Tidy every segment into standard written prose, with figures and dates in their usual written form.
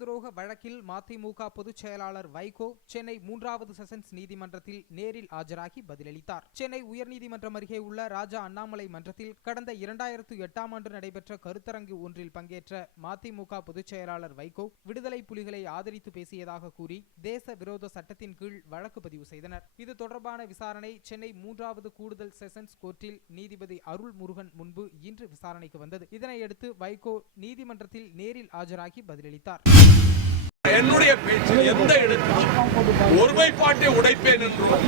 துரோக வழக்கில் மதிமுக பொதுச் செயலாளர் வைகோ சென்னை 3வது செஷன்ஸ் நீதிமன்றத்தில் நேரில் ஆஜராகி பதிலளித்தார். சென்னை உயர்நீதிமன்றம் அருகே உள்ள ராஜா அண்ணாமலை மன்றத்தில் கடந்த 2008ஆம் ஆண்டு நடைபெற்ற கருத்தரங்கு ஒன்றில் பங்கேற்ற மதிமுக பொதுச் செயலாளர் வைகோ விடுதலை புலிகளை ஆதரித்து பேசியதாக கூறி தேச விரோத சட்டத்தின் கீழ் வழக்கு பதிவு செய்தனர். இது தொடர்பான விசாரணை சென்னை 3வது கூடுதல் செஷன்ஸ் கோர்ட்டில் நீதிபதி அருள் முருகன் முன்பு இன்று விசாரணைக்கு வந்தது. இதனையடுத்து வைகோ நீதிமன்றத்தில் நேரில் ஆஜராகி பதிலளித்தார். என்னுடைய பேச்சு எந்த இடத்தில் ஒருமைப்பாட்டை உடைப்பேன் என்றும்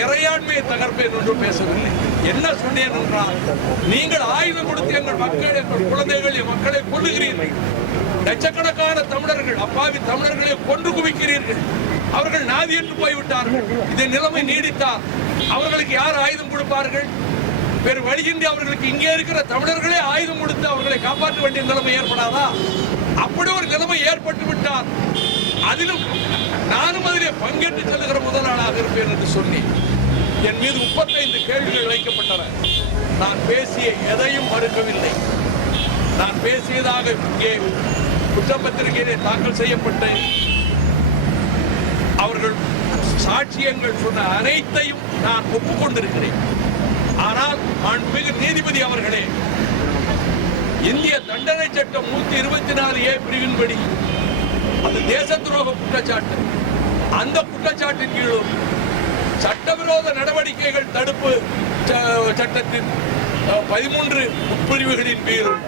இறையாண்மையை தகர்ப்பேன் என்றும் பேசவில்லை. என்ன சொன்னேன் என்றால், நீங்கள் ஆயுதம் கொடுத்து எங்கள் மக்கள், எங்கள் குழந்தைகள், என் மக்களை கொல்லுகிறீர்கள். லட்சக்கணக்கான தமிழர்கள், அப்பாவி தமிழர்களை கொன்று குவிக்கிறீர்கள். அவர்கள் நாதியற்று போய்விட்டார்கள். இந்த நிலைமை நீடித்தால் அவர்களுக்கு யார் ஆயுதம் கொடுப்பார்கள்? வேறு வழியின்றி அவர்களுக்கு இங்கே இருக்கிற தமிழர்களே ஆயுதம் கொடுத்து அவர்களை காப்பாற்ற வேண்டிய நிலைமை ஏற்படாதா? அப்படி ஒரு நிலைமை ஏற்பட்டு விட்டால் அதிலும் நானும் அதிலே பங்கேற்று செல்லுகிற முதலாளாக இருப்பேன் என்று சொல்லி என் மீது 35 கேள்விகள் வைக்கப்பட்டன. நான் பேசிய எதையும் மறுக்கவில்லை. நான் பேசியதாக இங்கே குற்றப்பத்திரிகையிலே தாக்கல் செய்யப்பட்ட அவர்கள் சாட்சியங்கள் சொன்ன அனைத்தையும் நான் ஒப்புக்கொண்டிருக்கிறேன். ஆனால் மாண்புமிகு நீதிபதி அவர்களே, இந்திய தண்டனை சட்டம் 124A பிரிவின்படி அது தேச துரோக குற்றச்சாட்டு. அந்த குற்றச்சாட்டின் கீழும் சட்டவிரோத நடவடிக்கைகள் தடுப்பு சட்டத்தின் 13 உட்பிரிவுகளின் கீழும்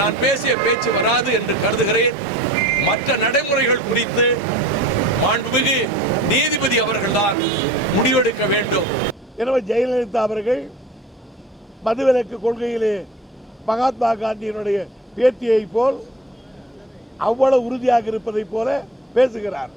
நான் பேசிய பேச்சு வராது என்று கருதுகிறேன். மற்ற நடைமுறைகள் குறித்து மாண்புமிகு நீதிபதி அவர்கள்தான் முடிவெடுக்க வேண்டும். எனவே ஜெயலலிதா அவர்கள் மதுவிலக்கு கொள்கையிலே மகாத்மா காந்தியினுடைய பேத்தியை போல் அவ்வளவு உறுதியாக இருப்பதை போல பேசுகிறார்.